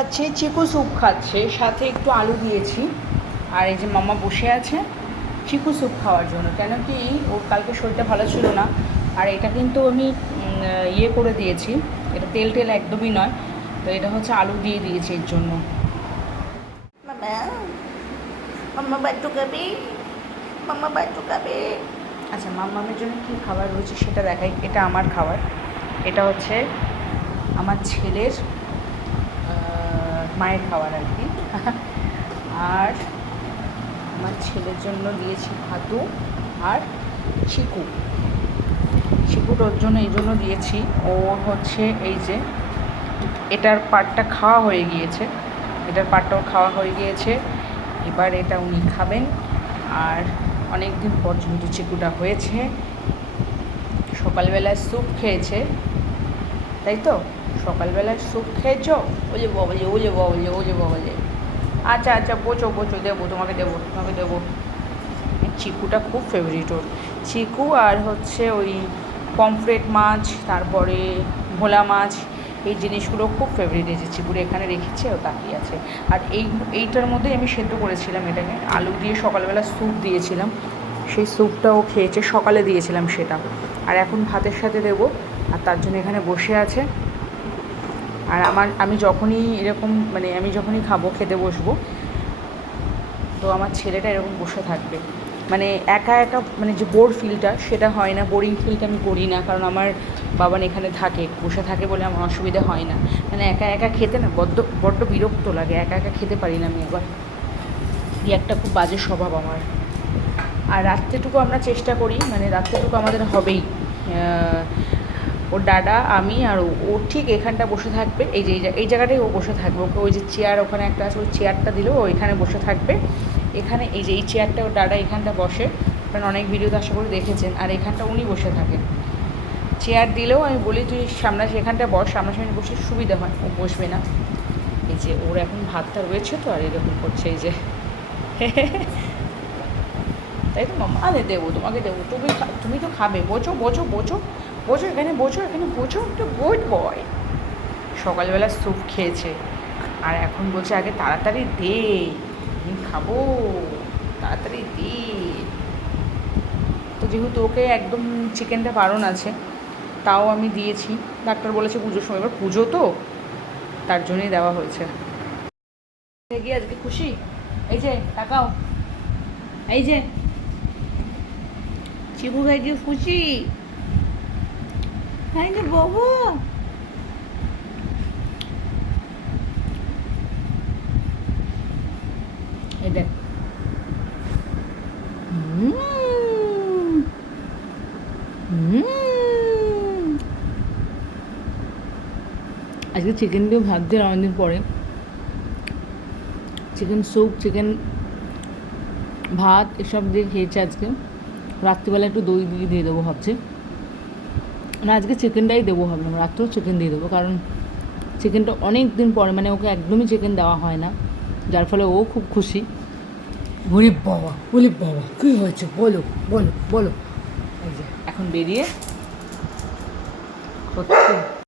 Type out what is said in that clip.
খাচ্ছে চিকু স্যুপ খাচ্ছে সাথে একটু আলু দিয়েছি। আর এই যে মামা বসে আছে চিকু স্যুপ খাওয়ার জন্য। কেন কি ওর কালকে শরীরটা ভালো ছিল না। আর এটা কিন্তু আমি ইয়ে করে দিয়েছি। এটা তেল টেল একদমই নয়। তো এটা হচ্ছে আলু দিয়ে দিয়েছি এর জন্য। Mama batu kabe. আচ্ছা মামামের জন্য কী খাবার রয়েছে সেটা দেখাই। এটা আমার খাবার। এটা হচ্ছে আমার ছেলের মায়ের খাবার আর কি। আর আমার ছেলের জন্য দিয়েছি ভাতু আর চিকু চিকুটার জন্য এই জন্য দিয়েছি। ও হচ্ছে এই যে এটার পাটটা খাওয়া হয়ে গিয়েছে। এটার পাটটাও খাওয়া হয়ে গিয়েছে। এবার এটা উনি খাবেন। আর অনেক দিন পর যেহেতু চিকুটা হয়েছে, সকালবেলায় স্যুপ খেয়েছে, তাই তো? সকালবেলায় স্যুপ খেয়েছ? ওলে ববলে ওলে ববলে ওলে ববলে আচ্ছা আচ্ছা বোঝো বোঝো দেবো তোমাকে দেবো তোমাকে দেবো। চিকুটা খুব ফেভারিট ওর। চিকু আর হচ্ছে ওই পমফ্রেট মাছ তারপরে ভোলা মাছ এই জিনিসগুলো খুব ফেভারিট যে চিকুরে এখানে রেখেছে ও তাকিয়ে আছে। আর এই এইটার মধ্যেই আমি সেদ্ধ করেছিলাম এটাকে। আলু দিয়ে সকালবেলা স্যুপ দিয়েছিলাম। সেই স্যুপটা ও খেয়েছে সকালে দিয়েছিলাম সেটা। আর এখন ভাতের সাথে দেবো আর তার জন্য এখানে বসে আছে। আর আমার, আমি যখনই এরকম মানে আমি যখনই খাব, খেতে বসবো, তো আমার ছেলেটা এরকম বসে থাকবে। মানে একা একা মানে যে বোর ফিলটা সেটা হয় না। বোরিং ফিলটা আমি করি না, কারণ আমার বাবান এখানে থাকে। বসে থাকে বলে আমার অসুবিধা হয় না। মানে একা একা খেতে না, বড্ড বড্ড বিরক্ত লাগে। একা একা খেতে পারি না আমি একবার। এই একটা খুব বাজে স্বভাব আমার। আর রাত্রেটুকু আমরা চেষ্টা করি মানে রাত্রেটুকু আমাদের হবেই। ওর দাদা, আমি আর ও ঠিক এখানটা বসে থাকবে। এই যে, এই জায়গাটাই ও বসে থাকবে। ওকে ওই যে চেয়ার ওখানে একটা আছে, ওই চেয়ারটা দিলেও ও এখানে বসে থাকবে। এখানে এই যে, এই চেয়ারটা ওর দাদা এখানটা বসে। কারণ অনেক ভিডিওতে আশা করি দেখেছেন। আর এখানটা উনি বসে থাকেন। চেয়ার দিলেও আমি বলি, তুই সামনা সেখানটা বস সামনাসামনি বসে সুবিধা হয়। ও বসবে না। এই যে, ওর এখন ভাতটা রয়েছে তো, আর এরকম করছে, এই যে। তাই তো মামা দেবো, তোমাকে দেবো। তুমি তুমি তো খাবে। বোঝো বোঝো বোঝো। বোঝো, এখানে বোঝো এখানে বোঝো, একটা গুড বয় সকালবেলা স্যুপ খেয়েছে। আর এখন বলছে, আগে তাড়াতাড়ি দে, আমি খাব, তাড়াতাড়ি দে। তো যেহেতু ওকে একদম চিকেনটা বারণ আছে, তাও আমি দিয়েছি। ডাক্তার বলেছে পুজোর সময়, এবার পুজো তো, তার জন্যই দেওয়া হয়েছে। গিয়ে আজকে খুশি? এই যে, তাকাও। এই যে চিকু ভাইকে খুশি? এই যে বাবু। আজকে চিকেন দিয়ে ভাত দিয়ে অনেকদিন পরে। চিকেন স্যুপ চিকেন ভাত, এসব দিয়ে খেয়েছে আজকে। রাত্রিবেলা একটু দই দিয়ে দিয়ে দেবো ভাবছি। না আজকে চিকেনটাই দেবো ভাবলাম রাত্রেও চিকেন দিয়ে দেবো কারণ চিকেনটা অনেক দিন পরে মানে ওকে একদমই চিকেন দেওয়া হয় না যার ফলে ও খুব খুশি। বলি বাবা বলি বাবা কী হয়েছে? বলো বলো বলো। এখন বেরিয়ে